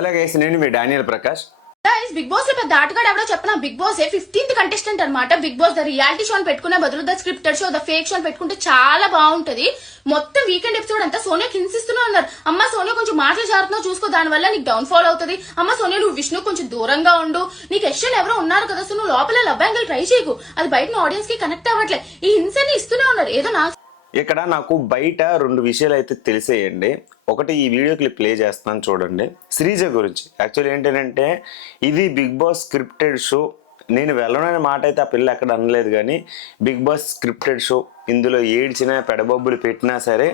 అలాగే నేను మీ డానియల్ ప్రకాష్. బిగ్ బాస్ లో పెద్ద ఆటగాడు ఎవడో చెప్పిన బిగ్ బాస్ 15th కంటెస్టెంట్ అనమాట. Big boss the reality show పెట్టుకునే బదులు the scripted show the fake show పెట్టుకుంటే చాలా బాగుంటది. మొత్తం వీకెండ్ ఎపిసోడ్ అంతా సోనియాకి హింసిస్తూనే ఉన్నారు. అమ్మ సోనియా కొంచెం మాటలు జారుతున్నావు చూసుకో, దాని వల్ల నీకు డౌన్ ఫాల్ అవుతుంది. అమ్మ సోనియా నువ్వు విష్ణు కొంచెం దూరంగా ఉండు, నీకు ఎస్టన్ ఎవరో ఉన్నారు కదా, సో నువ్వు లోపల లవ్ యాంగిల్ ట్రై చేయకు, అది బయట ఆడియన్స్ కి కనెక్ట్ అవ్వట్లే. ఈ హింసని ఇస్తూనే ఉన్నారు. ఏదో నా ఇక్కడ నాకు బయట రెండు విషయాలు అయితే తెలిసేయండి. ఒకటి ఈ వీడియో క్లిప్ ప్లే చేస్తున్నాను చూడండి, శ్రీజ గురించి. యాక్చువల్లీ ఏంటంటే ఇది బిగ్ బాస్ స్క్రిప్టెడ్ షో. నేను వెళ్ళననే మాట అయితే ఆ పిల్ల ఎక్కడ అనలేదు, కానీ బిగ్ బాస్ స్క్రిప్టెడ్ షో. ఇందులో ఏడ్చినా పెడబొబ్బులు పెట్టినా సరే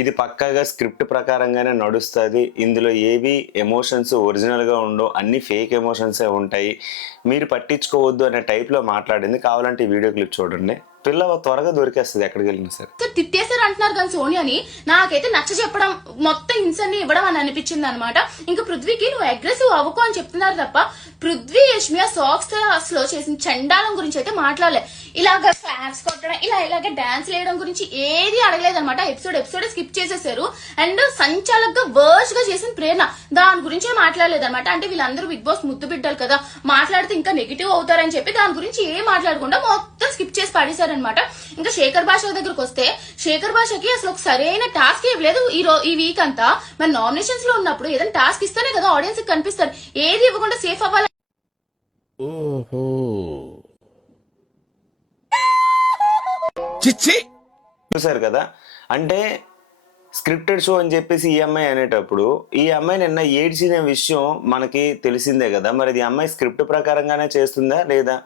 ఇది పక్కాగా స్క్రిప్ట్ ప్రకారంగానే నడుస్తుంది. ఇందులో ఏవి ఎమోషన్స్ ఒరిజినల్గా ఉండవు, అన్ని ఫేక్ ఎమోషన్సే ఉంటాయి, మీరు పట్టించుకోవద్దు అనే టైప్లో మాట్లాడింది. కావాలంటే ఈ వీడియో క్లిప్ చూడండి. పిల్ల త్వరగా దొరికేస్తుంది ఎక్కడికి వెళ్ళినా సరే. తిట్టేశారు అంటున్నారు కానీ సోనియాని నాకైతే నచ్చ చెప్పడం, మొత్తం హింసని ఇవ్వడం అని అనిపించింది అనమాట. ఇంకా పృథ్వీకి నువ్వు అగ్రెసివ్ అవ్వకు అని చెప్తున్నారు తప్ప పృథ్వీ యష్మియా సాక్స్ లో చేసిన చండాలం గురించి అయితే మాట్లాడలే. ఇలాగ ఫ్లాగ్స్ కొట్టడం, ఇలాగ డాన్స్ వేయడం గురించి ఏది అడగలేదు అనమాట. ఎపిసోడ్ స్కిప్ చేసేసారు. అండ్ సంచాలకుగా వర్స్ గా చేసిన ప్రేరణ దాని గురించే మాట్లాడలేదు అనమాట. అంటే వీళ్ళందరూ బిగ్ బాస్ ముద్దు బిడ్డలు కదా, మాట్లాడితే ఇంకా నెగిటివ్ అవుతారని చెప్పి దాని గురించి ఏం మాట్లాడకుండా మొత్తం స్కిప్ చేసి పడేశారనమాట. ఇంకా శేఖర్ భాష దగ్గరకు వస్తే శేఖర్ భాషకి అసలు ఒక సరైన టాస్క్ ఇవ్వలేదు ఈ వీక్ అంతా. మరి నామినేషన్స్ లో ఉన్నప్పుడు ఏదైనా టాస్క్ ఇస్తేనే కదా ఆడియన్స్ కి కనిపిస్తారు, ఏది ఇవ్వకుండా సేఫ్ అవ్వాలి. చూసారు కదా, అంటే స్క్రిప్టెడ్ షో అని చెప్పేసి ఈ అమ్మాయి అనేటప్పుడు ఈ అమ్మాయి నిన్న ఏడ్చిన విషయం మనకి తెలిసిందే కదా. మరి ఈ అమ్మాయి స్క్రిప్ట్ ప్రకారంగానే చేస్తుందా లేదా?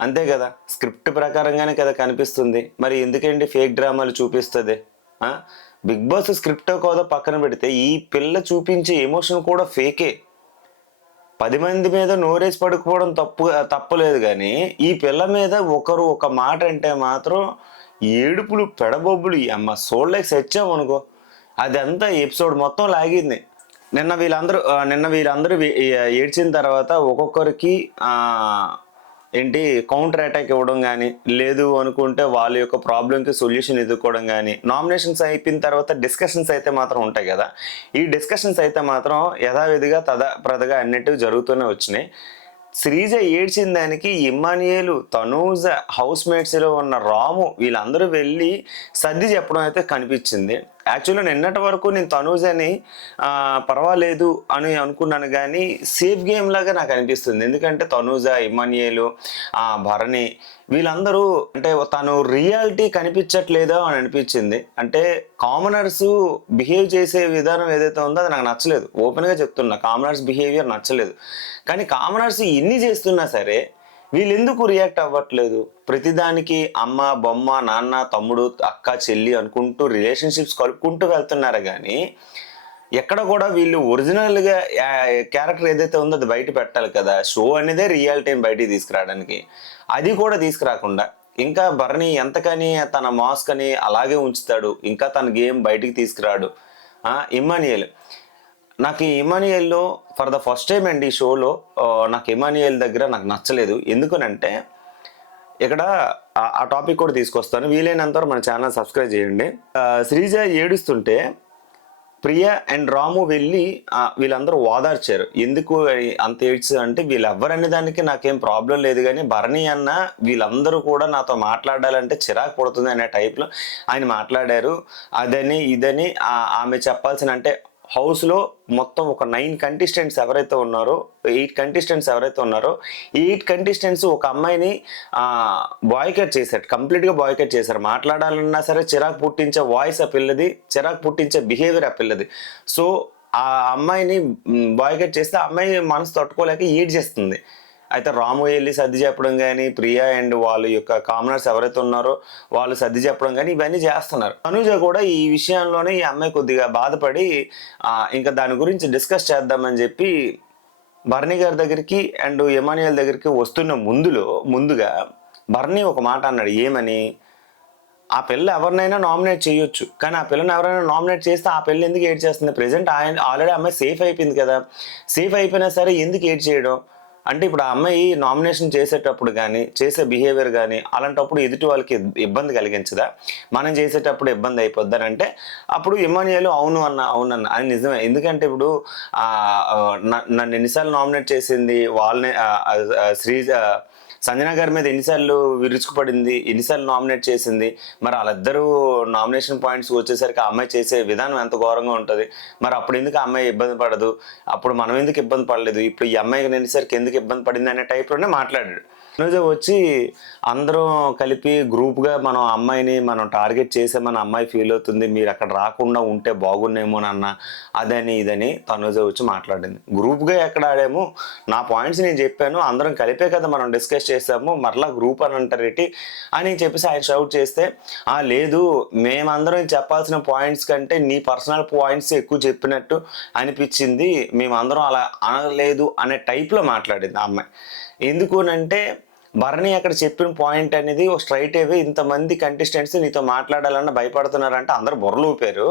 అంతే కదా, స్క్రిప్ట్ ప్రకారంగానే కదా కనిపిస్తుంది. మరి ఎందుకండి ఫేక్ డ్రామాలు చూపిస్తుంది? బిగ్ బాస్ స్క్రిప్ట్ కోదా పక్కన పెడితే ఈ పిల్ల చూపించే ఎమోషన్ కూడా ఫేకే. 10 మంది మీద నోరేసి పడుకోవడం తప్పులేదు, కానీ ఈ పిల్ల మీద ఒకరు ఒక మాట అంటే మాత్రం ఏడుపులు పెడబొబ్బులు. అమ్మ సోళ్ళకి సచ్చామనుకో, అదంతా ఎపిసోడ్ మొత్తం లాగింది. నిన్న వీళ్ళందరూ ఏడ్చిన తర్వాత ఒక్కొక్కరికి ఏంటి కౌంటర్ అటాక్ ఇవ్వడం కానీ, లేదు అనుకుంటే వాళ్ళ యొక్క ప్రాబ్లంకి సొల్యూషన్ ఎదుర్కోవడం కానీ. నామినేషన్స్ అయిపోయిన తర్వాత డిస్కషన్స్ అయితే మాత్రం ఉంటాయి కదా, ఈ డిస్కషన్స్ అయితే మాత్రం యథావిధిగా ప్రదగా అన్నిటివి జరుగుతూనే వచ్చినాయి. శ్రీజ ఏడ్చిన దానికి ఇమ్మానియేలు, తనూజ, హౌస్ మేట్స్లో ఉన్న రాము వీళ్ళందరూ వెళ్ళి సర్ది చెప్పడం అయితే కనిపించింది. యాక్చువల్గా నిన్నటి వరకు నేను తనూజని పర్వాలేదు అని అనుకున్నాను, కానీ సేఫ్ గేమ్ లాగా నాకు అనిపిస్తుంది. ఎందుకంటే తనూజ, ఇమ్మానియేలు, భరణి వీళ్ళందరూ అంటే తను రియాలిటీ కనిపించట్లేదో అని అనిపించింది. అంటే కామనర్స్ బిహేవ్ చేసే విధానం ఏదైతే ఉందో అది నాకు నచ్చలేదు. ఓపెన్గా చెప్తున్నా, కామనర్స్ బిహేవియర్ నచ్చలేదు. కానీ కామనర్స్ ఎన్ని చేస్తున్నా సరే వీళ్ళు ఎందుకు రియాక్ట్ అవ్వట్లేదు? ప్రతిదానికి అమ్మ, బొమ్మ, నాన్న, తమ్ముడు, అక్క, చెల్లి అనుకుంటూ రిలేషన్షిప్స్ కలుపుకుంటూ వెళ్తున్నారు, కానీ ఎక్కడ కూడా వీళ్ళు ఒరిజినల్గా క్యారెక్టర్ ఏదైతే ఉందో అది బయట పెట్టాలి కదా. షో అనేదే రియాలిటీ బయటికి తీసుకురావడానికి, అది కూడా తీసుకురాకుండా ఇంకా భరణి ఎంతకని తన మాస్క్ అని అలాగే ఉంచుతాడు, ఇంకా తన గేమ్ బయటికి తీసుకురాడు. ఇమ్మానియేల్, నాకు ఇమానియల్లో ఫర్ ద ఫస్ట్ టైం అండి ఈ షోలో నాకు ఇమానియల్ దగ్గర నాకు నచ్చలేదు. ఎందుకనంటే ఇక్కడ ఆ టాపిక్ కూడా తీసుకొస్తాను, వీలైనంత మన ఛానల్ సబ్స్క్రైబ్ చేయండి. శ్రీజ ఏడుస్తుంటే ప్రియ అండ్ రాము వెళ్ళి వీళ్ళందరూ ఓదార్చారు. ఎందుకు అంత ఏడ్చు అంటే వీళ్ళు ఎవరనే దానికి నాకేం ప్రాబ్లం లేదు, కానీ భరణి అన్న వీళ్ళందరూ కూడా నాతో మాట్లాడాలంటే చిరాకు పడుతుంది అనే టైప్లో ఆయన మాట్లాడారు. అదని ఇదని ఆమె చెప్పాల్సిన, అంటే హౌస్లో మొత్తం ఒక 9 కంటెస్టెంట్స్ ఎవరైతే ఉన్నారో 8 కంటెస్టెంట్స్ ఎవరైతే ఉన్నారో 8 కంటెస్టెంట్స్ ఒక అమ్మాయిని బాయ్కట్ చేశారు, కంప్లీట్గా బాయ్కట్ చేశారు. మాట్లాడాలన్నా సరే చిరాకు పుట్టించే వాయిస్ ఆ పిల్లది, చిరాకు పుట్టించే బిహేవియర్ ఆ పిల్లది. సో ఆ అమ్మాయిని బాయ్కట్ చేస్తే ఆ అమ్మాయి మనసు తట్టుకోలేక ఏడ్ చేస్తుంది. అయితే రాము వెళ్ళి సర్ది చెప్పడం కానీ, ప్రియా అండ్ వాళ్ళ యొక్క కామనర్స్ ఎవరైతే ఉన్నారో వాళ్ళు సర్ది చెప్పడం కానీ ఇవన్నీ చేస్తున్నారు. తనుజ కూడా ఈ విషయంలోనే ఈ అమ్మాయి కొద్దిగా బాధపడి ఇంకా దాని గురించి డిస్కస్ చేద్దామని చెప్పి భరణి గారి దగ్గరికి అండ్ ఇమానియల్ దగ్గరికి వస్తున్న ముందుగా భరణి ఒక మాట అన్నాడు. ఏమని? ఆ పిల్ల ఎవరినైనా నామినేట్ చేయొచ్చు, కానీ ఆ పిల్లని ఎవరైనా నామినేట్ చేస్తే ఆ పిల్ల ఎందుకు ఏడ్ చేస్తుంది? ప్రెజెంట్ ఆల్రెడీ అమ్మాయి సేఫ్ అయిపోయింది కదా, సేఫ్ అయిపోయినా సరే ఎందుకు ఏడ్ చేయడం? అంటే ఇప్పుడు ఆ అమ్మాయి నామినేషన్ చేసేటప్పుడు కానీ చేసే బిహేవియర్ కానీ అలాంటప్పుడు ఎదుటి వాళ్ళకి ఇబ్బంది కలిగించదా? మనం చేసేటప్పుడు ఇబ్బంది అయిపోద్దని అంటే అప్పుడు ఇమానియాలు అవునన్న అది నిజమే. ఎందుకంటే ఇప్పుడు నన్ను ఎన్నిసార్లు నామినేట్ చేసింది వాళ్ళని శ్రీజ సంజన గారి మీద ఎన్నిసార్లు విరుచుకుపడింది, ఎన్నిసార్లు నామినేట్ చేసింది. మరి వాళ్ళిద్దరూ నామినేషన్ పాయింట్స్ వచ్చేసరికి ఆ అమ్మాయి చేసే విధానం ఎంత ఘోరంగా ఉంటుంది. మరి అప్పుడు ఎందుకు ఆ అమ్మాయి ఇబ్బంది పడదు, అప్పుడు మనం ఎందుకు ఇబ్బంది పడలేదు, ఇప్పుడు ఈ అమ్మాయికి అనేసరికి ఎందుకు ఇబ్బంది పడింది అనే టైప్లోనే మాట్లాడాడు. రోజు వచ్చి అందరం కలిపి గ్రూప్గా మనం అమ్మాయిని మనం టార్గెట్ చేసే మన అమ్మాయి ఫీల్ అవుతుంది, మీరు అక్కడ రాకుండా ఉంటే బాగున్నేమోనన్న అదని ఇదని తనుజ వచ్చి మాట్లాడింది. గ్రూప్గా ఎక్కడ ఆడాము, నా పాయింట్స్ నేను చెప్పాను, అందరం కలిపే కదా మనం డిస్కస్ చేసాము, మరలా గ్రూప్ అని అంటారేటి అని చెప్పేసి ఆయన షౌట్ చేస్తే లేదు మేమందరం చెప్పాల్సిన పాయింట్స్ కంటే నీ పర్సనల్ పాయింట్స్ ఎక్కువ చెప్పినట్టు అనిపించింది, మేమందరం అలా అనలేదు అనే టైప్లో మాట్లాడింది ఆ అమ్మాయి. ఎందుకు అంటే భరణి అక్కడ చెప్పిన పాయింట్ అనేది ఒక స్ట్రైట్ అవే ఇంతమంది కంటెస్టెంట్స్ నీతో మాట్లాడాలన్న భయపడుతున్నారంటే అందరు బుర్రలు ఊపారు.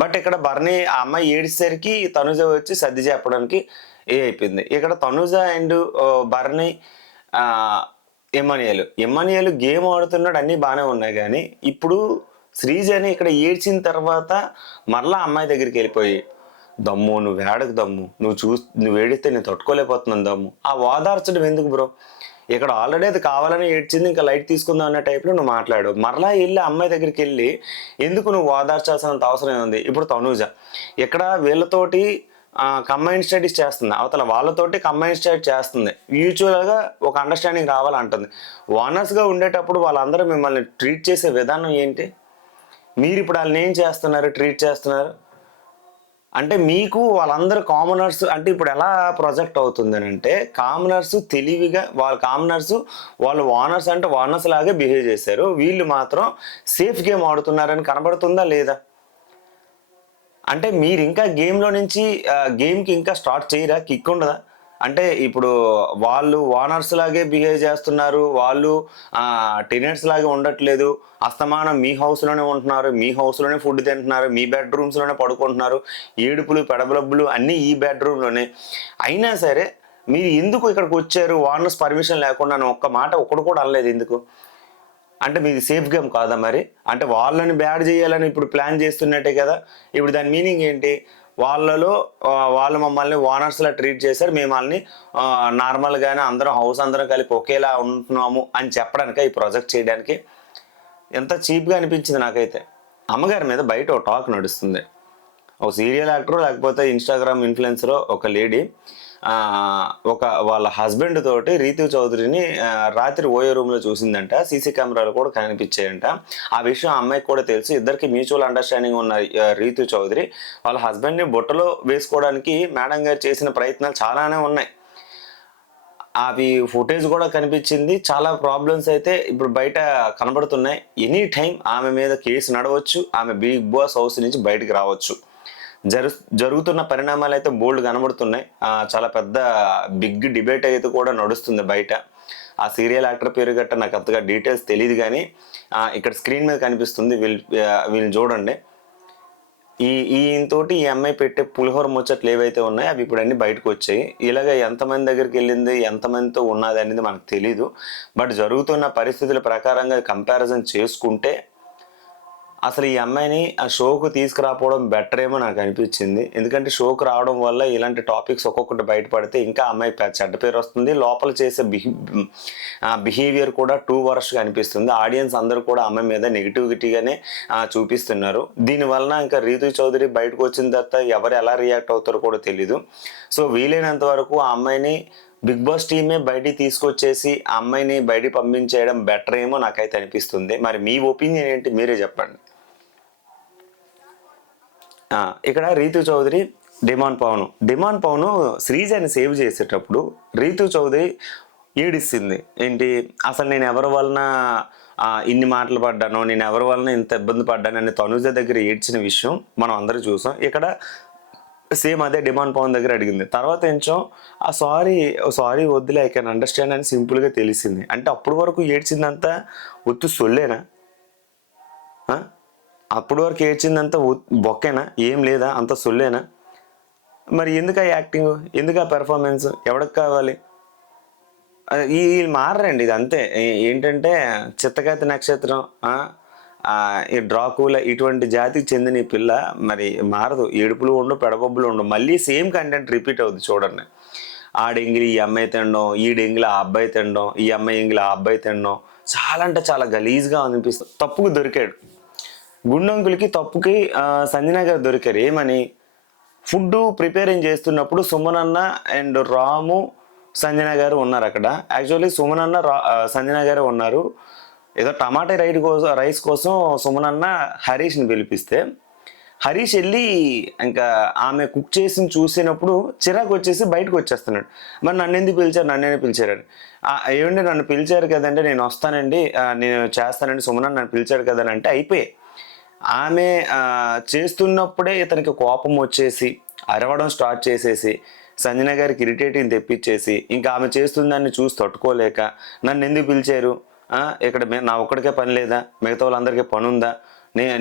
బట్ ఇక్కడ భరణి ఆ అమ్మాయి ఏడ్చేసరికి తనుజ వచ్చి సర్ది చెప్పడానికి అయిపోయింది. ఇక్కడ తనుజ అండ్ భరణి ఎమ్మనియలు గేమ్ ఆడుతున్నాడు, అన్నీ బాగానే ఉన్నాయి. కానీ ఇప్పుడు శ్రీజని ఇక్కడ ఏడ్చిన తర్వాత మరలా అమ్మాయి దగ్గరికి వెళ్ళిపోయి దమ్ము నువ్వు ఏడకు, దమ్ము నువ్వు ఏడిస్తే నేను తట్టుకోలేకపోతున్నాను, దమ్ము ఆ ఓదార్చడం ఎందుకు బ్రో? ఇక్కడ ఆల్రెడీ అది కావాలని ఏడ్చింది, ఇంకా లైట్ తీసుకుందాం అనే టైప్లో నువ్వు మాట్లాడు. మరలా వెళ్ళి అమ్మాయి దగ్గరికి వెళ్ళి ఎందుకు నువ్వు ఓదార్చాల్సినంత అవసరం ఉంది? ఇప్పుడు తనూజ ఇక్కడ వీళ్ళతోటి కంబైన్ స్టడీస్ చేస్తుంది, అవతల వాళ్ళతోటి కంబైన్ స్టడీ చేస్తుంది, మ్యూచువల్గా ఒక అండర్స్టాండింగ్ రావాలంటుంది. ఓనర్స్గా ఉండేటప్పుడు వాళ్ళందరూ మిమ్మల్ని ట్రీట్ చేసే విధానం ఏంటి? మీరు ఇప్పుడు వాళ్ళని ఏం చేస్తున్నారు, ట్రీట్ చేస్తున్నారు అంటే మీకు వాళ్ళందరూ కామనర్స్ అంటే ఇప్పుడు ఎలా ప్రొజెక్ట్ అవుతుంది అని అంటే కామనర్స్ తెలివిగా వాళ్ళు ఓనర్స్ అంటే ఓనర్స్ లాగే బిహేవ్ చేశారు, వీళ్ళు మాత్రం సేఫ్ గేమ్ ఆడుతున్నారని కనబడుతుందా లేదా? అంటే మీరు ఇంకా గేమ్లో నుంచి గేమ్కి ఇంకా స్టార్ట్ చేయరా, కిక్ ఉండదా? అంటే ఇప్పుడు వాళ్ళు ఓనర్స్ లాగే బిహేవ్ చేస్తున్నారు, వాళ్ళు టెనెంట్స్ లాగే ఉండట్లేదు, అస్తమానం మీ హౌస్లోనే ఉంటున్నారు, మీ హౌస్లోనే ఫుడ్ తింటున్నారు, మీ బెడ్రూమ్స్లోనే పడుకుంటున్నారు, ఏడుపులు పెడబలబ్బులు అన్నీ ఈ బెడ్రూమ్లోనే. అయినా సరే మీరు ఎందుకు ఇక్కడికి వచ్చారు ఓనర్స్ పర్మిషన్ లేకుండా అని ఒక్క మాట ఒక్కడు కూడా అనలేదు ఎందుకు? అంటే మీది సేఫ్ గేమ్ కాదా మరి? అంటే వాళ్ళని బ్యాడ్ చేయాలని ఇప్పుడు ప్లాన్ చేస్తున్నట్టే కదా. ఇప్పుడు దాని మీనింగ్ ఏంటి? వాళ్ళు మమ్మల్ని ఓనర్స్లా ట్రీట్ చేశారు, మేము వాళ్ళని నార్మల్గానే అందరం కలిపి ఒకేలా ఉంటున్నాము అని చెప్పడానిక ఈ ప్రాజెక్ట్ చేయడానికి? ఎంత చీప్గా అనిపించింది నాకైతే. అమ్మగారి మీద బయట ఒక టాక్ నడుస్తుంది, ఒక సీరియల్ యాక్టర్ లేకపోతే ఇన్స్టాగ్రామ్ ఇన్ఫ్లుయెన్సర్ ఒక లేడీ వాళ్ళ హస్బెండ్ తోటి రీతు చౌదరిని రాత్రి ఓయో రూమ్లో చూసిందంట, సీసీ కెమెరాలు కూడా కనిపించాయంట. ఆ విషయం అమ్మాయికి కూడా తెలుసు, ఇద్దరికి మ్యూచువల్ అండర్స్టాండింగ్ ఉన్న రీతు చౌదరి వాళ్ళ హస్బెండ్ని బుట్టలో వేసుకోవడానికి మేడం గారు చేసిన ప్రయత్నాలు చాలానే ఉన్నాయి, అవి ఫుటేజ్ కూడా కనిపించింది. చాలా ప్రాబ్లమ్స్ అయితే ఇప్పుడు బయట కనబడుతున్నాయి. ఎనీ టైం ఆమె మీద కేసు నడవచ్చు, ఆమె బిగ్ బాస్ హౌస్ నుంచి బయటకు రావచ్చు. జరుగుతున్న పరిణామాలు అయితే బోల్డ్ కనబడుతున్నాయి. చాలా పెద్ద బిగ్ డిబేట్ అయితే కూడా నడుస్తుంది బయట. ఆ సీరియల్ యాక్టర్ పేరు గట్ట నాకు అంతగా డీటెయిల్స్ తెలియదు, కానీ ఇక్కడ స్క్రీన్ మీద కనిపిస్తుంది, వీళ్ళని చూడండి. ఈయనతోటి ఈ అమ్మాయి పెట్టే పులిహోర ముచ్చట్లు ఏవైతే ఉన్నాయో అవి ఇప్పుడు అన్నీ బయటకు వచ్చాయి. ఇలాగ ఎంతమంది దగ్గరికి వెళ్ళింది, ఎంతమందితో ఉన్నది అనేది మనకు తెలీదు. బట్ జరుగుతున్న పరిస్థితుల ప్రకారంగా కంపారిజన్ చేసుకుంటే అసలు ఈ అమ్మాయిని ఆ షోకు తీసుకురాపోవడం బెటర్ ఏమో నాకు అనిపించింది. ఎందుకంటే షోకు రావడం వల్ల ఇలాంటి టాపిక్స్ ఒక్కొక్కటి బయటపడితే ఇంకా అమ్మాయి చెడ్డ పేరు వస్తుంది, లోపల చేసే బిహేవియర్ కూడా టూ వర్స్ట్గా అనిపిస్తుంది. ఆడియన్స్ అందరూ కూడా అమ్మాయి మీద నెగిటివిటీగానే చూపిస్తున్నారు. దీనివలన ఇంకా రీతు చౌదరి బయటకు వచ్చిన తర్వాత ఎవరు ఎలా రియాక్ట్ అవుతారో కూడా తెలీదు. సో వీలైనంత వరకు ఆ అమ్మాయిని బిగ్ బాస్ టీమే బయటికి తీసుకొచ్చేసి ఆ అమ్మాయిని బయటికి పంపించేయడం బెటర్ ఏమో నాకైతే అనిపిస్తుంది. మరి మీ ఒపీనియన్ ఏంటి, మీరే చెప్పండి. ఇక్కడ రీతు చౌదరి డిమాండ్ పవన్ శ్రీజని సేవ్ చేసేటప్పుడు రీతు చౌదరి ఏడిస్తుంది ఏంటి, అసలు నేను ఎవరి వలన ఇన్ని మాటలు పడ్డాను, నేను ఎవరి వలన ఇంత ఇబ్బంది పడ్డాను అని తనుజ దగ్గర ఏడ్చిన విషయం మనం అందరూ చూసాం. ఇక్కడ సేమ్ అదే డిమాండ్ పవన్ దగ్గర అడిగింది. తర్వాత ఏంచో సారీ వద్దులే, ఐ కెన్ అండర్స్టాండ్ అని సింపుల్గా తెలిసింది. అంటే అప్పటి వరకు ఏడ్చిందంతా ఒత్తు సొల్లేనా? అప్పటి వరకు ఏడ్చిందంతా బొక్కేనా? ఏం లేదా, అంత సొల్లేనా? మరి ఎందుకు ఆ యాక్టింగ్, ఎందుకు ఆ పెర్ఫార్మెన్స్, ఎవరికి కావాలి? వీళ్ళు మారరండి, ఇది అంతే. ఏంటంటే చిత్తగతి నక్షత్రం, ఈ డ్రాకుల ఇటువంటి జాతికి చెందిన ఈ పిల్ల మరి మారదు. ఏడుపులు ఉండవు, పెడబొబ్బులు ఉండవు, మళ్ళీ సేమ్ కంటెంట్ రిపీట్ అవుతుంది. చూడండి, ఆడెంగిలి ఈ అమ్మాయి తినడం, ఈడెంగిలి ఆ అబ్బాయి తినడం, ఈ అమ్మాయి ఎంగిలి ఆ అబ్బాయి తినడం, చాలా అంటే చాలా గలీజ్గా అనిపిస్తుంది. తప్పుకు దొరికాడు గుండంకులకి, తప్పుకి సంజన గారు దొరికారు. ఏమని? ఫుడ్ ప్రిపేరింగ్ చేస్తున్నప్పుడు సుమనన్న అండ్ రాము సంజన గారు ఉన్నారు అక్కడ. యాక్చువల్లీ సుమనన్న సంజన గారు ఉన్నారు. ఏదో టమాటా రైస్ కోసం సుమనన్న హరీష్ని పిలిపిస్తే హరీష్ వెళ్ళి ఇంకా ఆమె కుక్ చేసి చూసినప్పుడు చిరాకు వచ్చేసి బయటకు వచ్చేస్తున్నాడు. మరి నన్ను ఎందుకు పిలిచారు, నన్నే పిలిచారని. ఏమండి నన్ను పిలిచారు కదండి, నేను వస్తానండి, నేను చేస్తానండి, సుమనన్న నన్ను పిలిచాడు కదని అంటే అయిపోయి. ఆమె చేస్తున్నప్పుడే ఇతనికి కోపం వచ్చేసి అరవడం స్టార్ట్ చేసేసి సంజన గారికి ఇరిటేటింగ్ తెప్పించేసి ఇంకా ఆమె చేస్తుందాన్ని చూసి తట్టుకోలేక నన్ను ఎందుకు పిలిచారు, ఇక్కడ నా ఒక్కడికే పని లేదా, మిగతా వాళ్ళందరికీ పని ఉందా,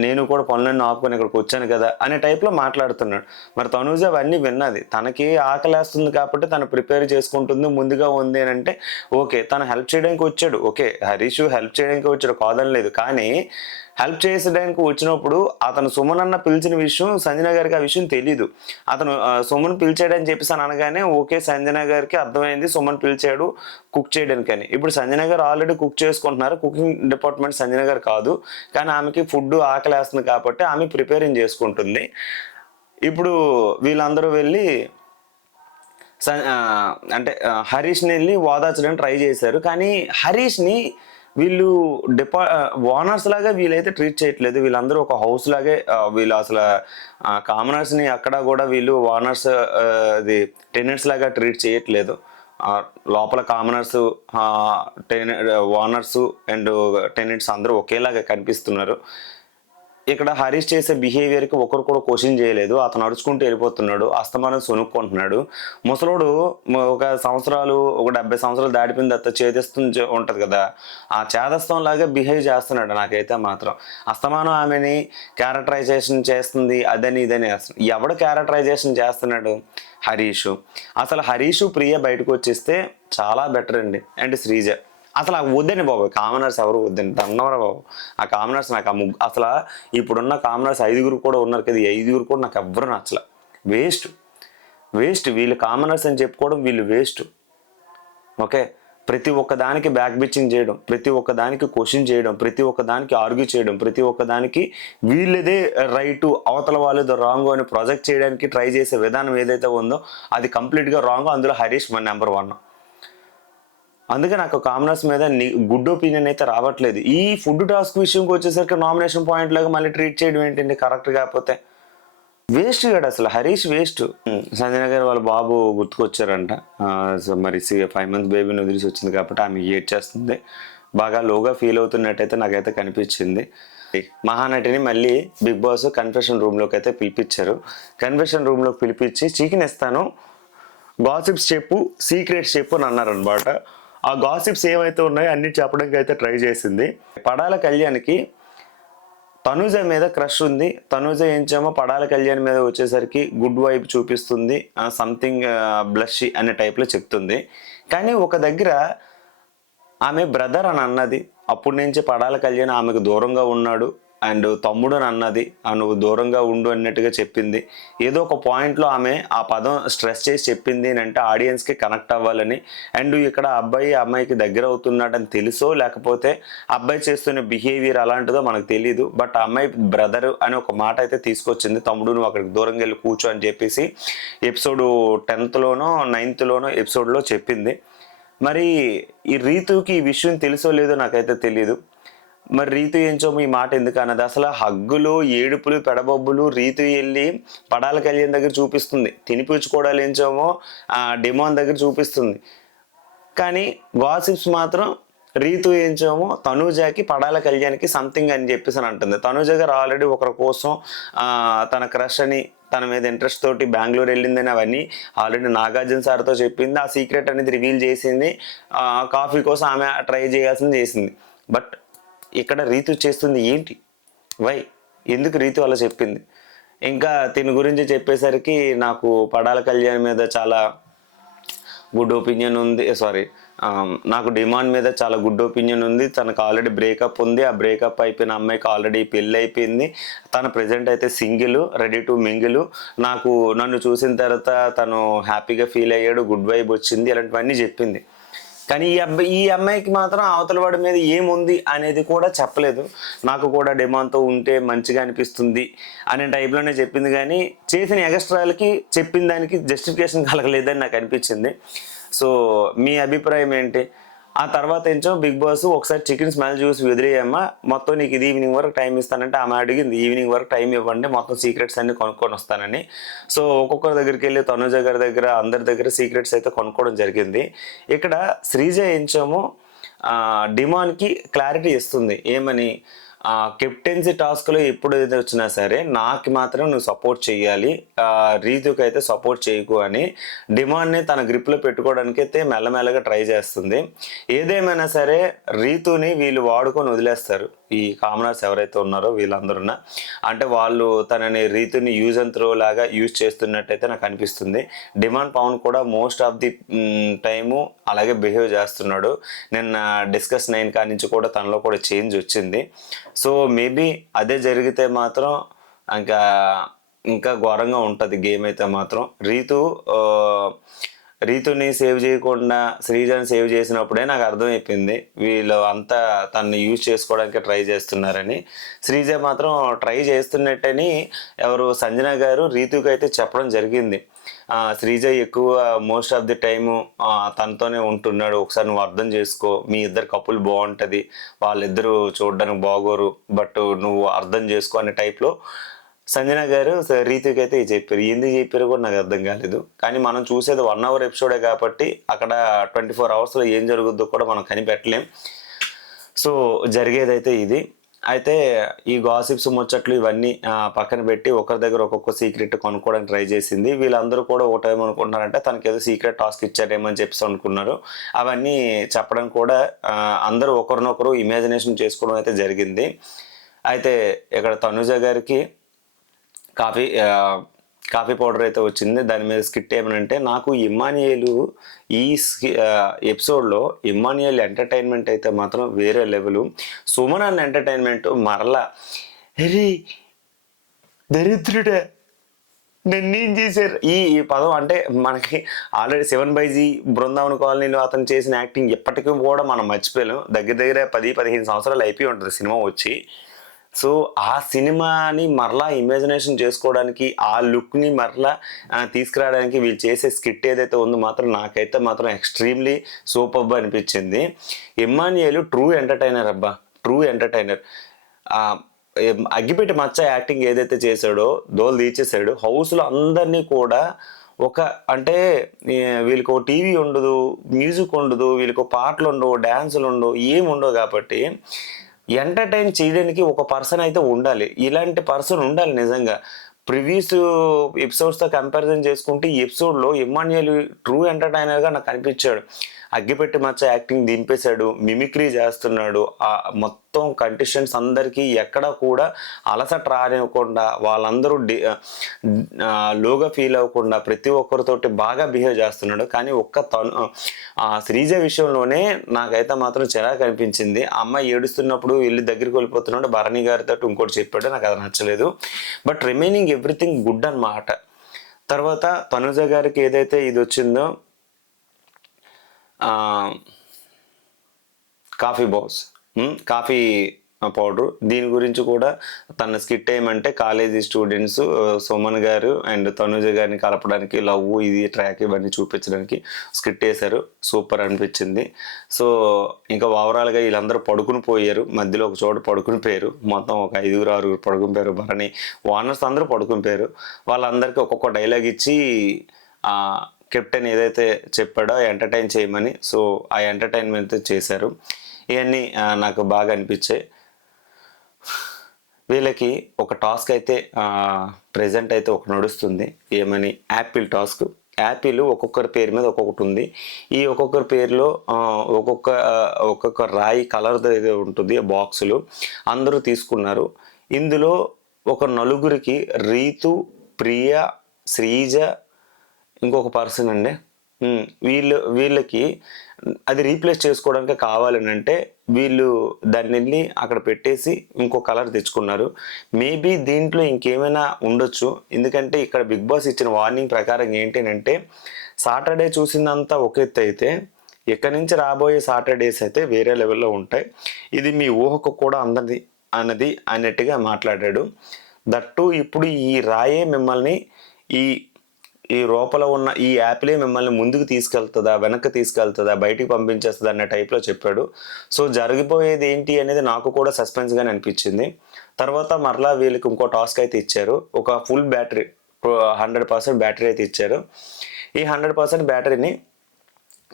నేను కూడా పనులన్నీ ఆపుకొని ఇక్కడికి వచ్చాను కదా అనే టైప్లో మాట్లాడుతున్నాడు. మరి తనూజ అవన్నీ విన్నది. తనకి ఆకలేస్తుంది కాబట్టి తను ప్రిపేర్ చేసుకుంటుంది, ముందుగా ఉంది అని అంటే ఓకే, తను హెల్ప్ చేయడానికి వచ్చాడు. ఓకే, హరీష్ హెల్ప్ చేయడానికి వచ్చాడు, కాదని లేదు. కానీ హెల్ప్ చేసడానికి వచ్చినప్పుడు అతను సుమన్ పిలిచిన విషయం సంజన గారికి ఆ విషయం తెలీదు. అతను సుమన్ పిలిచాడని చెప్పేసి అని అనగానే ఓకే, సంజన గారికి అర్థమైంది సుమన్ పిలిచాడు కుక్ చేయడానికి అని. ఇప్పుడు సంజన గారు ఆల్రెడీ కుక్ చేసుకుంటున్నారు, కుకింగ్ డిపార్ట్మెంట్ సంజన గారు కాదు, కానీ ఆమెకి ఫుడ్ ఆకలేస్తుంది కాబట్టి ఆమె ప్రిపేరింగ్ చేసుకుంటుంది. ఇప్పుడు వీళ్ళందరూ వెళ్ళి అంటే హరీష్ని వెళ్ళి ఓదార్చడానికి ట్రై చేశారు. కానీ హరీష్ని వీళ్ళు ఓనర్స్ లాగా వీళ్ళైతే ట్రీట్ చేయట్లేదు. వీళ్ళందరూ ఒక హౌస్ లాగే, వీళ్ళు అసలు కామనర్స్ని అక్కడ కూడా వీళ్ళు ఓనర్స్ అది టెనెంట్స్ లాగా ట్రీట్ చేయట్లేదు. లోపల కామనర్స్, ఓనర్స్ అండ్ టెనెంట్స్ అందరూ ఒకేలాగా కనిపిస్తున్నారు. ఇక్కడ హరీష్ చేసే బిహేవియర్కి ఒకరు కూడా క్వశ్చన్ చేయలేదు. అతను అడుచుకుంటూ వెళ్ళిపోతున్నాడు, అస్తమానం సొనుక్కుంటున్నాడు. ముసలోడు ఒక 70 సంవత్సరాలు దాటిపోయిన తర్వాత చేదస్తం ఉంటుంది కదా, ఆ చేదస్తం లాగా బిహేవ్ చేస్తున్నాడు. నాకైతే మాత్రం అస్తమానం ఆమెని క్యారెక్టరైజేషన్ చేస్తుంది, అదని ఇదని వేస్తుంది. ఎవడు క్యారెక్టరైజేషన్ చేస్తున్నాడు? హరీషు. అసలు హరీషు ప్రియ బయటకు వచ్చేస్తే చాలా బెటర్ అండి. అండ్ శ్రీజ అసలు వద్దండి బాబు, కామనర్స్ ఎవరు వద్దండి, తన్నవరా బాబు. ఆ కామనర్స్ నాకు అసలు ఇప్పుడున్న కామనర్స్ 5 కూడా ఉన్నారు కదా, 5 కూడా నాకు ఎవ్వరు నచ్చల. వేస్ట్ వీళ్ళు కామనర్స్ అని చెప్పుకోవడం, వీళ్ళు వేస్ట్. ఓకే, ప్రతి ఒక్కదానికి బ్యాక్ బిచ్చింగ్ చేయడం, ప్రతి ఒక్కదానికి క్వశ్చన్ చేయడం, ప్రతి ఒక్కదానికి ఆర్గ్యూ చేయడం, ప్రతి ఒక్కదానికి వీళ్ళదే రైటు అవతల వాళ్ళేదో రాంగ్ అని ప్రొజెక్ట్ చేయడానికి ట్రై చేసే విధానం ఏదైతే ఉందో అది కంప్లీట్గా రాంగ్. అందులో హరీష్ మన నెంబర్ 1. అందుకే నాకు కామనర్స్ మీద గుడ్ ఒపీనియన్ అయితే రావట్లేదు. ఈ ఫుడ్ టాస్క్ విషయంకి వచ్చేసరికి నామినేషన్ పాయింట్ లాగా మళ్ళీ ట్రీట్ చేయడం ఏంటండి కరెక్ట్ కాకపోతే? వేస్ట్ కాడు అసలు, హరీష్ వేస్ట్. సంజన గారు వాళ్ళ బాబు గుర్తుకొచ్చారంట. సో మరి 5 months బేబీని వదిలేసి వచ్చింది కాబట్టి ఆమె ఏడ్ చేస్తుంది, బాగా లోగా ఫీల్ అవుతున్నట్టయితే నాకైతే కనిపించింది. మహానటిని మళ్ళీ బిగ్ బాస్ కన్ఫెషన్ రూమ్లోకి అయితే పిలిపించారు. కన్ఫెషన్ రూమ్లోకి పిలిపించి చికెన్ ఇస్తాను, గాసిప్స్ చెప్పు, సీక్రెట్స్ చెప్పు అని అన్నారు అనమాట. ఆ గాసిప్స్ ఏమైతే ఉన్నాయో అన్ని చెప్పడానికి అయితే ట్రై చేసింది. పడాల కళ్యాణ్కి తనూజ మీద క్రష్ ఉంది. తనూజ ఏంచేమో పడాల కళ్యాణ్ మీద వచ్చేసరికి గుడ్ వైబ్ చూపిస్తుంది, సంథింగ్ బ్లష్ అనే టైప్లో చెప్తుంది. కానీ ఒక దగ్గర ఆమె బ్రదర్ అని అన్నది, అప్పటి నుంచి పడాల కళ్యాణ్ ఆమెకు దూరంగా ఉన్నాడు అండ్ తమ్ముడు అని అన్నది, నువ్వు దూరంగా ఉండు అన్నట్టుగా చెప్పింది. ఏదో ఒక పాయింట్లో ఆమె ఆ పదం స్ట్రెస్ చేసి చెప్పింది అని అంటే ఆడియన్స్కి కనెక్ట్ అవ్వాలని. అండ్ ఇక్కడ అబ్బాయి అమ్మాయికి దగ్గర అవుతున్నాడని తెలుసో లేకపోతే అబ్బాయి చేస్తున్న బిహేవియర్ అలాంటిదో మనకు తెలియదు. బట్ ఆ అమ్మాయి బ్రదర్ అని ఒక మాట అయితే తీసుకొచ్చింది. తమ్ముడు నువ్వు అక్కడికి దూరంగా వెళ్ళి కూర్చో అని చెప్పేసి ఎపిసోడ్ 10th-లోనో 9th-లోనో ఎపిసోడ్లో చెప్పింది. మరి ఈ రీతుకి ఈ విషయం తెలుసో లేదో నాకైతే తెలియదు. మరి రీతు ఏంచోమో ఈ మాట ఎందుకు అన్నది. అసలు హగ్గులు, ఏడుపులు, పెడబొబ్బులు రీతు వెళ్ళి పడాల కళ్యాణ్ దగ్గర చూపిస్తుంది, తినిపించుకోవడాలు ఏంచోమో డిమాన్ దగ్గర చూపిస్తుంది. కానీ గాసిప్స్ మాత్రం రీతు ఏంచోమో తనూజకి పడాల కళ్యాణ్కి సంథింగ్ అని చెప్పేసి అని అంటుంది. తనూజ గారు ఆల్రెడీ ఒకరి కోసం తన క్రష్ అని, తన మీద ఇంట్రెస్ట్ తోటి బెంగళూరు వెళ్ళిందని అవన్నీ ఆల్రెడీ నాగార్జున సార్తో చెప్పింది. ఆ సీక్రెట్ అనేది రివీల్ చేసింది. కాఫీ కోసం ఆమె ట్రై చేయాల్సింది చేసింది. బట్ ఇక్కడ రీతు చేస్తుంది ఏంటి? వై? ఎందుకు రీతు అలా చెప్పింది? ఇంకా దీని గురించి చెప్పేసరికి నాకు పడాల కళ్యాణ్ మీద చాలా గుడ్ ఒపీనియన్ ఉంది, సారీ నాకు డిమాండ్ మీద చాలా గుడ్ ఒపీనియన్ ఉంది. తనకు ఆల్రెడీ బ్రేకప్ ఉంది. ఆ బ్రేకప్ అయిపోయిన అమ్మాయికి ఆల్రెడీ పెళ్ళి అయిపోయింది. తను ప్రజెంట్ అయితే సింగిల్, రెడీ టు మింగిల్. నన్ను చూసిన తర్వాత తను హ్యాపీగా ఫీల్ అయ్యాడు, గుడ్ వైబ్ వచ్చింది, ఇలాంటివన్నీ చెప్పింది. కానీ ఈ అమ్మాయికి మాత్రం అవతల వాడి మీద ఏముంది అనేది కూడా చెప్పలేదు. నాకు కూడా డిమాండ్తో ఉంటే మంచిగా అనిపిస్తుంది అనే టైప్లోనే చెప్పింది. కానీ చేసిన ఎక్స్ట్రాలకి చెప్పిన దానికి జస్టిఫికేషన్ కలగలేదని నాకు అనిపించింది. సో మీ అభిప్రాయం ఏంటి? ఆ తర్వాత ఏంచో బిగ్ బాస్ ఒకసారి చికెన్ స్మెల్ చూసి వదిలేయమ్మా, మొత్తం నీకు ఇది ఈవినింగ్ వరకు టైం ఇస్తానంటే ఆమె అడిగింది ఈవినింగ్ వరకు టైం ఇవ్వండి, మొత్తం సీక్రెట్స్ అన్ని కొనుక్కొని వస్తానని. సో ఒక్కొక్కరి దగ్గరికి వెళ్ళి తనుజ గారి దగ్గర అందరి దగ్గర సీక్రెట్స్ అయితే కొనుక్కోవడం జరిగింది. ఇక్కడ శ్రీజ ఏంచోమో డిమాండ్కి క్లారిటీ ఇస్తుంది. ఏమని? కెప్టెన్సీ టాస్క్లో ఎప్పుడు ఏదైతే వచ్చినా సరే నాకు మాత్రం నువ్వు సపోర్ట్ చేయాలి, రీతుకి అయితే సపోర్ట్ చేయకు అని డిమాండ్ని తన గ్రిప్లో పెట్టుకోవడానికి అయితే మెల్లమెల్లగా ట్రై చేస్తుంది. ఏదేమైనా సరే రీతుని వీళ్ళు వాడుకొని వదిలేస్తారు, ఈ కామనర్స్ ఎవరైతే ఉన్నారో వీళ్ళందరూ. అంటే వాళ్ళు తనని రీతుని యూజ్ అండ్ త్రో లాగా యూజ్ చేస్తున్నట్టయితే నాకు అనిపిస్తుంది. డిమాండ్ పవన్ కూడా మోస్ట్ ఆఫ్ ది టైము అలాగే బిహేవ్ చేస్తున్నాడు. నిన్న డిస్కస్ 9 కాడి నుంచి కూడా తనలో కూడా చేంజ్ వచ్చింది. సో మేబీ అదే జరిగితే మాత్రం ఇంకా ఘోరంగా ఉంటుంది గేమ్ అయితే మాత్రం. రీతుని సేవ్ చేయకుండా శ్రీజని సేవ్ చేసినప్పుడే నాకు అర్థమైపోయింది వీళ్ళు అంతా తనని యూజ్ చేసుకోవడానికి ట్రై చేస్తున్నారని. శ్రీజ మాత్రం ట్రై చేస్తున్నట్టని ఎవరు సంజన గారు రీతుకి అయితే చెప్పడం జరిగింది. శ్రీజ ఎక్కువ మోస్ట్ ఆఫ్ ది టైము తనతోనే ఉంటున్నాడు, ఒకసారి నువ్వు అర్థం చేసుకో, మీ ఇద్దరు కపుల్ బాగుంటుంది, వాళ్ళిద్దరూ చూడడానికి బాగోరు, బట్ నువ్వు అర్థం చేసుకో అనే టైప్లో సంజన గారు రీతుకి అయితే చెప్పారు. ఎందుకు చెప్పారు కూడా నాకు అర్థం కాలేదు. కానీ మనం చూసేది 1 hour ఎపిసోడే కాబట్టి అక్కడ 24 hours ఏం జరుగుద్దో కూడా మనం కనిపెట్టలేం. సో జరిగేదైతే ఇది. అయితే ఈ గాసిప్స్ ముచ్చట్లు ఇవన్నీ పక్కన పెట్టి ఒకరి దగ్గర ఒక్కొక్క సీక్రెట్ కొనుక్కోవడానికి ట్రై చేసింది. వీళ్ళందరూ కూడా ఒకటేమనుకుంటున్నారంటే తనకి ఏదో సీక్రెట్ టాస్క్ ఇచ్చారేమని చెప్పేసి అనుకున్నారు. అవన్నీ చెప్పడం కూడా అందరూ ఒకరినొకరు ఇమాజినేషన్ చేసుకోవడం అయితే జరిగింది. అయితే ఇక్కడ తనుజ గారికి కాఫీ పౌడర్ అయితే వచ్చింది. దాని మీద స్కిట్ ఏమనంటే, నాకు ఇమ్మాన్యుయేలు ఈ ఎపిసోడ్లో ఇమ్మాన్యుయేల్ ఎంటర్టైన్మెంట్ అయితే మాత్రం వేరే లెవెల్. సుమన్ అన్న ఎంటర్టైన్మెంట్ మరలా అరే దరిద్రుడే నన్నేం చేశారు ఈ పదం అంటే మనకి ఆల్రెడీ 7 బృందావన్ కాలనీలో అతను చేసిన యాక్టింగ్ ఎప్పటికీ కూడా మనం మర్చిపోయాం. దగ్గర 10-15 సంవత్సరాలు అయిపోయి ఉంటుంది సినిమా వచ్చి. సో ఆ సినిమాని మరలా ఇమాజినేషన్ చేసుకోవడానికి, ఆ లుక్ని మరలా తీసుకురావడానికి వీళ్ళు చేసే స్కిట్ ఏదైతే ఉందో మాత్రం నాకైతే మాత్రం ఎక్స్ట్రీమ్లీ సూపర్బ్ అనిపించింది. ఇమ్మాన్యుయేల్ ట్రూ ఎంటర్టైనర్ అబ్బా, ట్రూ ఎంటర్టైనర్. అగ్గిపెట్టి మచ్చ యాక్టింగ్ ఏదైతే చేశాడో దోలు తీర్చేశాడు. హౌస్లో అందరినీ కూడా అంటే వీళ్ళకి ఒక టీవీ ఉండదు, మ్యూజిక్ ఉండదు, వీళ్ళకి పాటలు ఉండవు, డ్యాన్సులు ఉండవు, ఏమి ఉండవు. కాబట్టి ఎంటర్టైన్ చేయడానికి ఒక పర్సన్ అయితే ఉండాలి. ఇలాంటి పర్సన్ ఉండాలి నిజంగా. ప్రీవియస్ ఎపిసోడ్స్తో కంపారిజన్ చేసుకుంటే ఈ ఎపిసోడ్లో ఇమ్మాన్యుయేల్ ట్రూ ఎంటర్టైనర్గా నాకు అనిపించాడు. అగ్గిపెట్టి మచ్చ యాక్టింగ్ దింపేశాడు, మిమిక్రీ చేస్తున్నాడు. మొత్తం కంటెస్టెంట్స్ అందరికీ ఎక్కడ కూడా అలసట రానివ్వకుండా, వాళ్ళందరూ లోగా ఫీల్ అవ్వకుండా ప్రతి ఒక్కరితోటి బాగా బిహేవ్ చేస్తున్నాడు. కానీ శ్రీజ విషయంలోనే నాకైతే మాత్రం చిరాకు అనిపించింది. అమ్మాయి ఏడుస్తున్నప్పుడు వెళ్ళి దగ్గరికి వెళ్ళిపోతున్నాడు, భరణి గారితో ఇంకోటి చెప్పాడు, నాకు అది నచ్చలేదు. బట్ రిమైనింగ్ ఎవ్రీథింగ్ గుడ్ అన్నమాట. తర్వాత తనుజ గారికి ఏదైతే ఇది వచ్చిందో కాఫీ కాఫీ పౌడర్, దీని గురించి కూడా తన స్కిట్ ఏమంటే కాలేజీ స్టూడెంట్స్ సుమన్ గారు అండ్ తనుజ గారిని కలపడానికి లవ్ ఇది ట్రాక్ ఇవన్నీ చూపించడానికి స్కిట్ వేశారు. సూపర్ అనిపించింది. సో ఇంకా ఓవరాల్గా వీళ్ళందరూ పడుకుని పోయారు, మధ్యలో ఒక చోట పడుకుని పోయారు. మొత్తం ఒక 5-6 పడుకుని పోయారు. భరణి ఓనర్స్ అందరూ పడుకుని పోయారు. వాళ్ళందరికీ ఒక్కొక్క డైలాగ్ ఇచ్చి కెప్టెన్ ఏదైతే చెప్పాడో ఎంటర్టైన్ చేయమని, సో ఆ ఎంటర్టైన్మెంట్ చేశారు. ఇవన్నీ నాకు బాగా అనిపించాయి. వీళ్ళకి ఒక టాస్క్ అయితే ప్రెజెంట్ అయితే ఒక నడుస్తుంది. ఏమని? Apple task. యాపిల్ ఒక్కొక్కరి పేరు మీద ఒక్కొక్కటి ఉంది. ఈ ఒక్కొక్కరి పేరులో ఒక్కొక్క రాయి కలర్తో ఏదో ఉంటుంది బాక్సులు, అందరూ తీసుకున్నారు. ఇందులో ఒక 4 రీతు, ప్రియ, శ్రీజ, ఇంకొక పర్సన్ అండి వీళ్ళకి అది రీప్లేస్ చేసుకోవడానికి కావాలని అంటే వీళ్ళు దాన్ని వెళ్ళి అక్కడ పెట్టేసి ఇంకో కలర్ తెచ్చుకున్నారు. మేబీ దీంట్లో ఇంకేమైనా ఉండొచ్చు. ఎందుకంటే ఇక్కడ బిగ్ బాస్ ఇచ్చిన వార్నింగ్ ప్రకారం ఏంటంటే సాటర్డే చూసిందంతా ఒక ఎత్తు అయితే ఇక్కడి నుంచి రాబోయే సాటర్డేస్ అయితే వేరే లెవెల్లో ఉంటాయి. ఇది మీ ఊహకు కూడా అందది అన్నట్టుగా మాట్లాడాడు. దట్టు ఇప్పుడు ఈ రాయే మిమ్మల్ని ఈ లోపల ఉన్న ఈ యాప్లే మిమ్మల్ని ముందుకు తీసుకెళ్తుందా, వెనక్కి తీసుకెళ్తుందా, బయటికి పంపించేస్తుందా అన్న టైప్లో చెప్పాడు. సో జరిగిపోయేది ఏంటి అనేది నాకు కూడా సస్పెన్స్గానే అనిపించింది. తర్వాత మరలా వీళ్ళకి ఇంకో టాస్క్ అయితే ఇచ్చారు. ఒక ఫుల్ బ్యాటరీ 100% బ్యాటరీ అయితే ఇచ్చారు. ఈ 100% బ్యాటరీని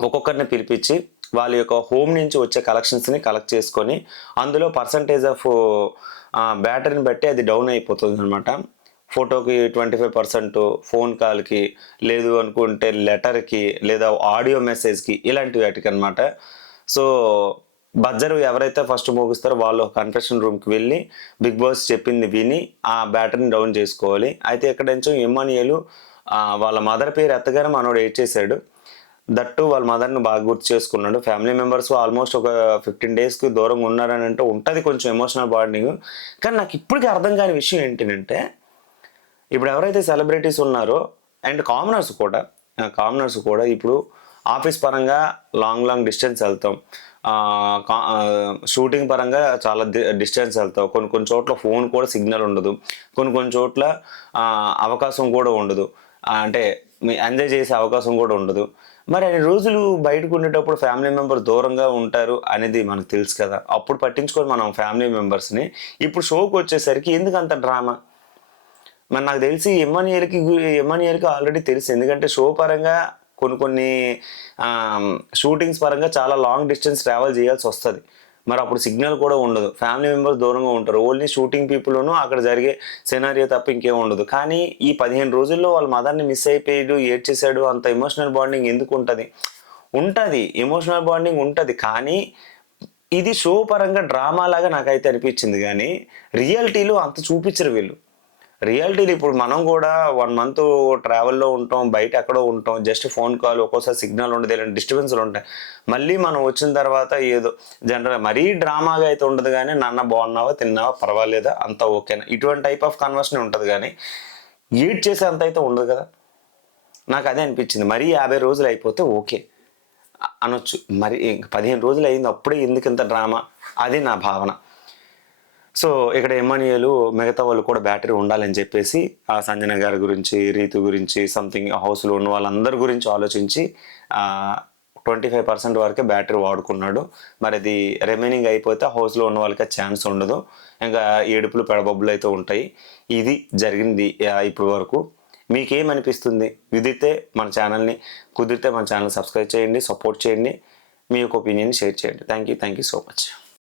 ఒక్కొక్కరిని పిలిపించి వాళ్ళ యొక్క హోమ్ నుంచి వచ్చే కలెక్షన్స్ని కలెక్ట్ చేసుకొని అందులో పర్సంటేజ్ ఆఫ్ బ్యాటరీని బట్టి అది డౌన్ అయిపోతుంది అనమాట. ఫోటోకి 25%, ఫోన్ కాల్కి, లేదు అనుకుంటే లెటర్కి, లేదా ఆడియో మెసేజ్కి, ఇలాంటి వాటికి అనమాట. సో బజ్జర్ ఎవరైతే ఫస్ట్ మోగిస్తారో వాళ్ళు కన్ఫెషన్ రూమ్కి వెళ్ళి బిగ్ బాస్ చెప్పింది విని ఆ బ్యాటరీని డౌన్ చేసుకోవాలి. అయితే ఎక్కడ నుంచో ఎమ్మానియలు వాళ్ళ మదర్ పేరు ఎత్తగానే మనోడు ఏడ్ చేశాడు. దట్టు వాళ్ళ మదర్ని బాగా గుర్తు చేసుకున్నాడు. ఫ్యామిలీ మెంబర్స్ ఆల్మోస్ట్ ఒక 15 డేస్కి దూరంగా ఉన్నారని అంటే ఉంటుంది కొంచెం ఎమోషనల్ బాండింగ్. కానీ నాకు ఇప్పటికీ అర్థం కాని విషయం ఏంటంటే ఇప్పుడు ఎవరైతే సెలబ్రిటీస్ ఉన్నారో అండ్ కామనర్స్ కూడా ఇప్పుడు ఆఫీస్ పరంగా లాంగ్ డిస్టెన్స్ వెళ్తాం, షూటింగ్ పరంగా చాలా డిస్టెన్స్ వెళ్తాం. కొన్ని చోట్ల ఫోన్ కూడా సిగ్నల్ ఉండదు, కొన్ని చోట్ల అవకాశం కూడా ఉండదు, అంటే ఎంజాయ్ చేసే అవకాశం కూడా ఉండదు. మరి అన్ని రోజులు బయటకు ఉండేటప్పుడు ఫ్యామిలీ మెంబర్ దూరంగా ఉంటారు అనేది మనకు తెలుసు కదా. అప్పుడు పట్టించుకొని మనం ఫ్యామిలీ మెంబర్స్ని ఇప్పుడు షోకి వచ్చేసరికి ఎందుకు అంత డ్రామా? మరి నాకు తెలిసి ఎమ్మానియల్కి ఆల్రెడీ తెలుసు. ఎందుకంటే షో పరంగా కొన్ని షూటింగ్స్ పరంగా చాలా లాంగ్ డిస్టెన్స్ ట్రావెల్ చేయాల్సి వస్తుంది. మరి అప్పుడు సిగ్నల్ కూడా ఉండదు, ఫ్యామిలీ మెంబర్స్ దూరంగా ఉంటారు, ఓన్లీ షూటింగ్ పీపుల్ను అక్కడ జరిగే సినారియో తప్ప ఇంకేం ఉండదు. కానీ ఈ 15 రోజుల్లో వాళ్ళ మదర్ని మిస్ అయిపోయాడు, ఏడ్చేసాడు, అంత ఎమోషనల్ బాండింగ్ ఎందుకు ఉంటుంది? ఎమోషనల్ బాండింగ్ ఉంటుంది. కానీ ఇది షో పరంగా డ్రామా లాగా నాకైతే అనిపించింది. కానీ రియాలిటీలో అంత చూపించరు వీళ్ళు. రియాలిటీలో ఇప్పుడు మనం కూడా 1 మంత్ ట్రావెల్లో ఉంటాం, బయట ఎక్కడో ఉంటాం, జస్ట్ ఫోన్ కాల్, ఒక్కోసారి సిగ్నల్ ఉండదు, ఇలాంటి డిస్టర్బెన్స్లు ఉంటాయి. మళ్ళీ మనం వచ్చిన తర్వాత ఏదో జనరల్ మరీ డ్రామాగా అయితే ఉండదు. కానీ నాన్న బాగున్నావా, తిన్నావా, పర్వాలేదా, అంతా ఓకేనా, ఇటువంటి టైప్ ఆఫ్ కన్వర్షన్ ఉంటుంది. కానీ ఈడ్ చేసే అంత అయితే ఉండదు కదా. నాకు అదే అనిపించింది. మరీ 50 రోజులు అయిపోతే ఓకే అనొచ్చు, మరి 15 రోజులు అయింది అప్పుడే ఎందుకు ఇంత డ్రామా, అది నా భావన. సో ఇక్కడ ఎమ్మానియలు మిగతా వాళ్ళు కూడా బ్యాటరీ ఉండాలని చెప్పేసి ఆ సంజన గారి గురించి, రీతు గురించి, సంథింగ్ హౌస్లో ఉన్న వాళ్ళందరి గురించి ఆలోచించి 25% వరకే బ్యాటరీ వాడుకున్నాడు. మరి అది రిమైనింగ్ అయిపోతే హౌస్లో ఉన్న వాళ్ళకి ఛాన్స్ ఉండదు, ఇంకా ఏడుపులు పెడబొబ్బులు అయితే ఉంటాయి. ఇది జరిగింది ఇప్పటి వరకు. మీకేమనిపిస్తుంది? కుదిరితే మన ఛానల్ సబ్స్క్రైబ్ చేయండి, సపోర్ట్ చేయండి, మీ యొక్క ఒపీనియన్ షేర్ చేయండి. Thank you so much.